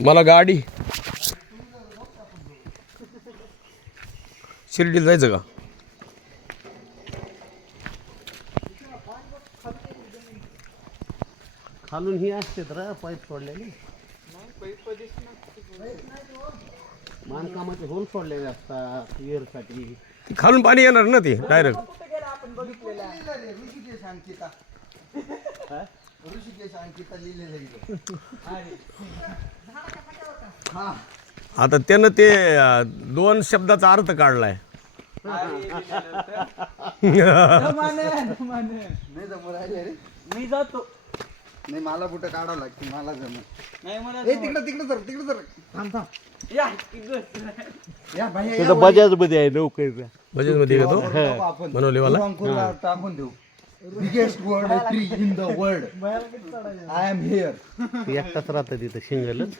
मला गाडी. शिर्डीला जायचं का? खालून ही असते तर पाईप सोडलेली. बांधकामाचे होल सोडलेले असतात विहीरसाठी. ती खालून पाणी येणार ना ते डायरेक्ट. ऋषिकेश अंकिता ऋषिकेश अंकिता लिहिलेलं. हा. आता त्यानं ते दोन शब्दाचा अर्थ काढलाय. नाही जमू राहिले रे मी जातो. नाही मला कुठं काढावं लागते मला जमत नाही. मला ए तिकडं तिकडं सर तिकडं सर थांब थांब. या की भाई बजाजमध्ये आहे नौकेचा बजेटमध्ये का अंकुरला टाकून देऊ. Biggest world tree in the world I am here ती एकटाच राहतं तिथं सिंगलच.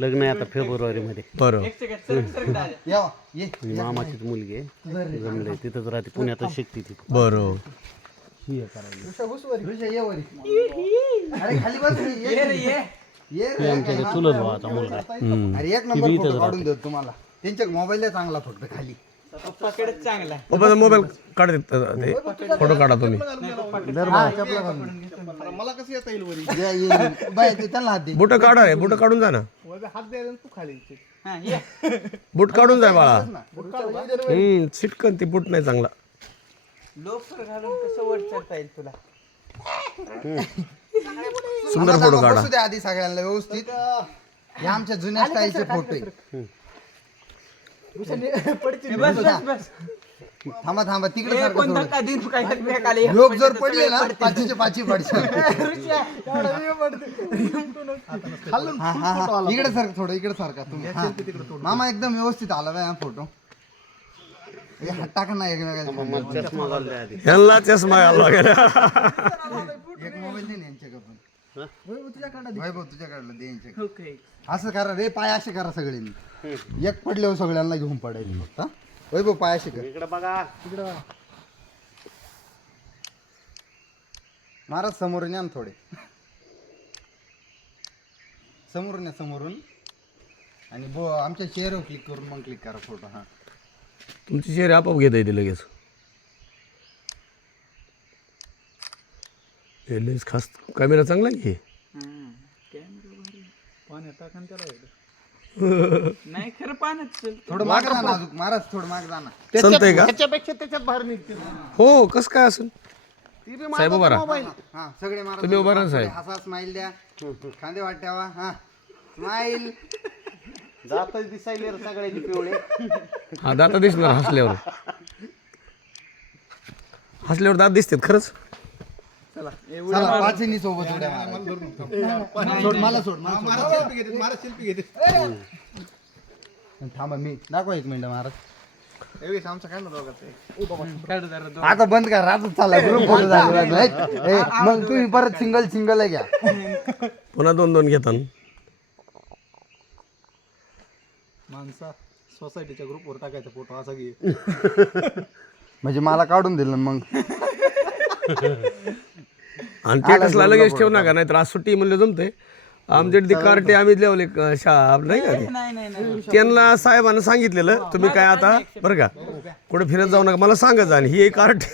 लग्न आहे आता फेब्रुवारी मध्ये बरं. एक सेकंड सर सर दादा या ये. मामाचीच मुलगी आहे. जमले तिथंच राहते पुण्यातच शिकते ती. बरं. ऋषा घुस वरी. ऋषा ये वरी. अरे खाली बस. रे, ये ये रे ये. ये रे. आमच्या चुलत भावाचा मुलगा आहे. अरे एक नंबर फोटो काढून देतो तुम्हाला. त्यांच्या मोबाईल चांगला फक्त खाली. चांगला आहे. मोबाईल काढ ते फोटो काढा तुम्ही. हा, चपला घालून. मला कसं येता येईल वरी? बाय ते त्यांना हात दे. बुट काढा रे बुट काढून जा ना. हा ये. बूट काढून जाय बाळा. हम्म सिटकन ती बूट नाही चांगला. लोफर घालून कसं वर चढता येईल तुला? सुंदर फोटो काढा. बसू द्या आधी सगळ्यांना व्यवस्थित. हे आमच्या जुन्या स्टाईलचे फोटो आहे. बस बस बस. थांबा थांबा तिकडे सारखं कोण. धक्का काय लोक जर पडले ना पाचीचे पाची पडशाल हा, हा, हा. इकडे सारखं थोडं इकडे सारखा. तुम्ही हा. मामा एकदम व्यवस्थित आला बाय हा फोटो. हे हात टाका ना एकमेकांच्या मला चष्मा आधी. ह्यांना चष्मा घालावा लागेल एक मोबाईल दे ना यांच्याकडे पण. वैभव तुझ्याकडलं दे यांच्याकडे ओके. असं करा रे पाय असे करा सगळ्यांनी एक पडल्यावर सगळ्यांना घेऊन पडायचे फक्त हा? वैभव पाय असे कर. इकडे बघा. महाराज समोरून या ना थोडे. समोरून या समोरून. आणि बो आमच्या चेहऱ्यावर क्लिक करून मग क्लिक करा फोटो हा. तुमची चेहरे आपोआप घेता येते लगेच. लयच खास कॅमेरा चांगला की? नाही खरं पाण्यात चल. थोडं माग जा ना अजून महाराज थोडं माग जा ना. संत आहे का? त्याच्यापेक्षा त्याच्यात बाहेर निघते. हो कस काय असेल? ती बी साहेब उभा राहा. हा सगळे महाराज तुम्ही उभा राहा साहेब. हसा स्माईल द्या. खांदे वाट ठेवा हा. स्माईल जातच दिसायले रे सगळ्यांनी पिवळे. हा दात दिसणार हसल्यावर. हसल्यावर दात दिसतात खरंच? चला. सोबत उड्या मारा. सोड मला सोड मला सोड. थांबा मी दाखवा एक मिनिट महाराज आता बंद कर रातच चालला ग्रुप फोटो झाला ए, मग तुम्ही परत सिंगल सिंगल घ्या. पुन्हा दोन दोन घेताना माणसा सोसायटीच्या ग्रुपवर टाकायचा फोटो असा घे. म्हणजे मला काढून दिलं मग. आणि टेटसला लगेच ठेवू नका नाहीतर आज सुट्टी म्हणलं जमते आमच्या ती कार्टे आम्ही लावले क- शा नाही का ते? नाही नाही नाही त्यांना साहेबांना सांगितलेलं तुम्ही काय आता बरं का कुठे फिरत जाऊ नका मला सांगत आणि ही एक कार्ट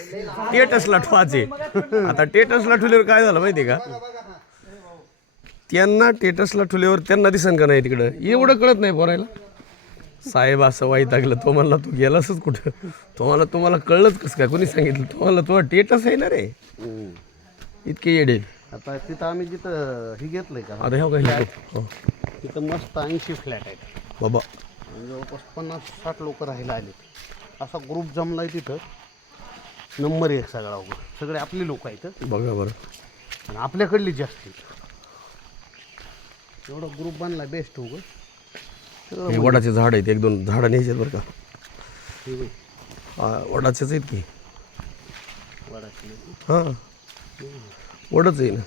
टेटसला ठेवायचे आता टेटसला ठेवल्यावर काय झालं माहिती का? त्यांना टेटसला ठेवल्यावर त्यांना दिसन का नाही तिकडं? एवढं कळत नाही पोरायला. साहेब असं वाईट लागलं. तो म्हणला तू गेलासच कुठं? तुम्हाला तुम्हाला कळलंच कसं काय? कोणी सांगितलं? तुम्हाला तो टेटस आहे ना रे. इतके येडे. आता तिथं आम्ही जिथं हे घेतलंय का? आता ह्या काय हो तिथं मस्त ऐंशी फ्लॅट आहेत. बाबा. आणि जवळपास पन्नास साठ लोक राहायला आले असा ग्रुप जमलाय तिथं. नंबर एक सगळा उघड. सगळे आपले लोक आहेत. बघा बरं. आणि आपल्याकडली जास्त. आहेत. एवढा ग्रुप बनला बेस्ट उघड. हे वडाचे झाड आहेत एक दोन झाडं न्यायचे बरं का. हे वडाचेच आहेत की. हां. वडच आहे ना.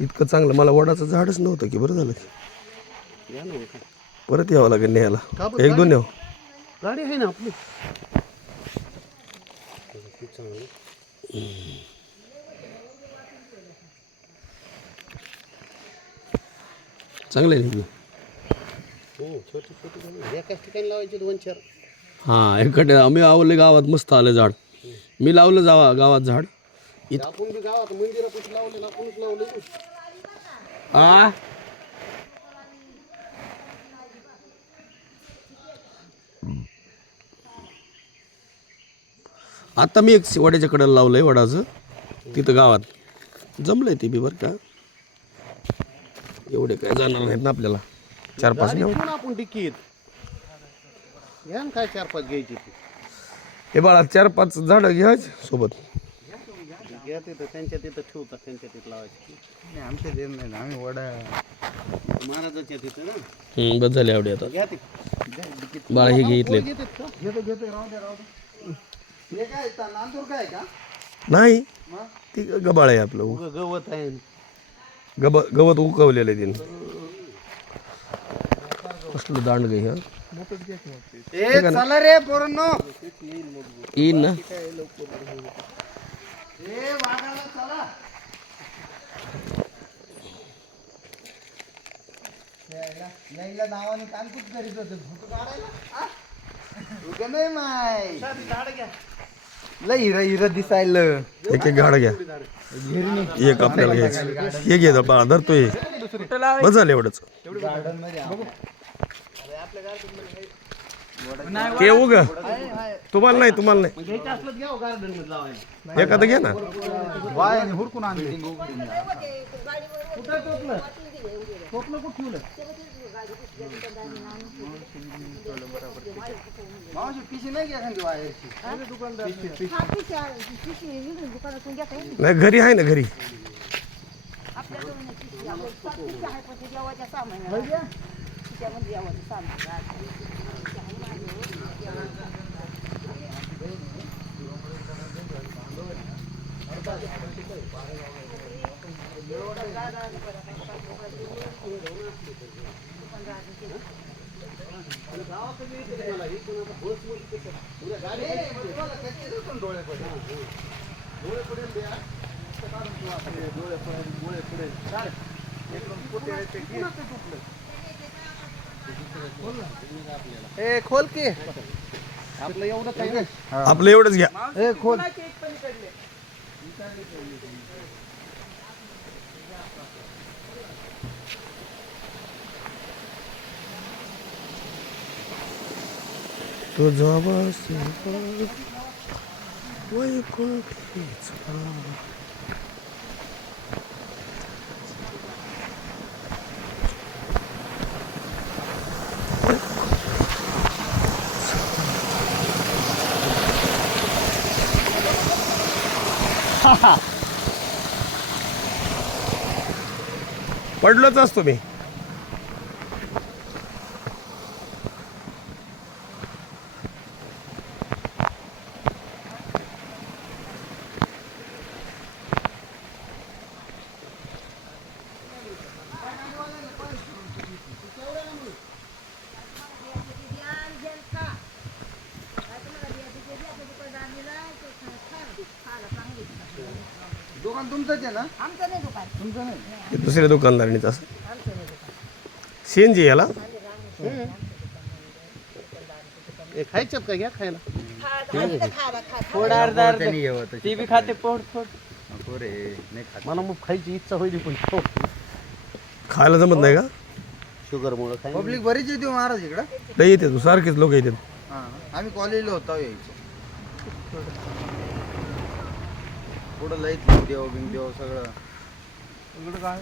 इतकं चांगलं. मला वडाचं झाडच नव्हतं की बरं झालं की. परत यावं लागेल न्यायला. बरं? एक दोन न्यावं गाडी आहे ना आपली. चांगलं आहे ना छोटी छोटी झाली. एकाच ठिकाणी लावायची दोन चार हां इकडे आम्ही आवले गावात मस्त आलं झाड. मी लावलं जावा गावात झाड. आपण बी गावात मंदिरापाशी लावले ना आपणच लावले आ? आता मी एक वड्याच्या कडेला लावलंय वडाचं. तिथं गावात. जमलंय ते बी बरं का? एवढे काय जाणार नाहीत ना आपल्याला. चार पाच ना आपण डिक्कीत. घ्या ना काय चार पाच घ्यायची ती. हे बाळा चार पाच झाडं घ्यायचे सोबत. घ्या तिथं त्यांच्या तिथं ठेवतात त्यांच्या तिथं लावायची. आमच्या देत नाही आम्ही वडा. महाराजाच्या तिथं ना. हम्म, बस झाले आवडी आता. घ्या ते. बाळा हे घे इथले. घेतात का? घेतो घेतो राहू दे राहू दे हे काय ता- नांदूर काय का? नाही ती गबाळ आहे आपलं. उगं गवत आहे. गब गवत उकवलेलं आहे तिने. कसलं दांड गई हा ए चला रे पोरांनो येईन ना ए वाघाला चला यायला यायला नावाने काम कुठ करीत होते फोटो काढायला आ? उगा नाही माय लय हिरा हिरा दिसायला एक एक गाडा घ्या एक आपल्याला घ्यायचं हे घे बाळा धरतो हे बस झालं एवढंच गार्डनमध्ये ते उग तुम्हाला नाही तुम्हाला नाही. घ्यायचं असलं तर घ्या गार्डनमध्ये लावायला एखादं घे ना. हुडकून एखादी नाही घरी आहे ना घरी. डोळे पडेल डोळे पडेल. पिशव्या आहे, पण ते देवाच्या ए खोल की. आपलं एवढं काही नाही आपलं एवढंच घ्या. ए खोल. तुझा वास वैकुंठीचा. पडलोच असतो मी. दुकान तुमचंच आहे ना? आमचं नाही दुकान. तुमचं नाही? हे दुसऱ्या दुकानदारांनीच असं. सीएनजी याला? हे खायच्यात का घ्या खायला. थोडं अर्धा अर्धा. ती बी खाते पोट पोट. नाही खात. मला मग खायची इच्छा होईल पण हो. खायला जमत नाही का? शुगरमुळं खाय पब्लिक बरीच येते हो महाराज इकडं. लई येते तू सारखेच लोक येतात. हां. आम्ही कॉलेजला होतो यायचो. पुढं लईत देव बिन देव सगळं इकडं काय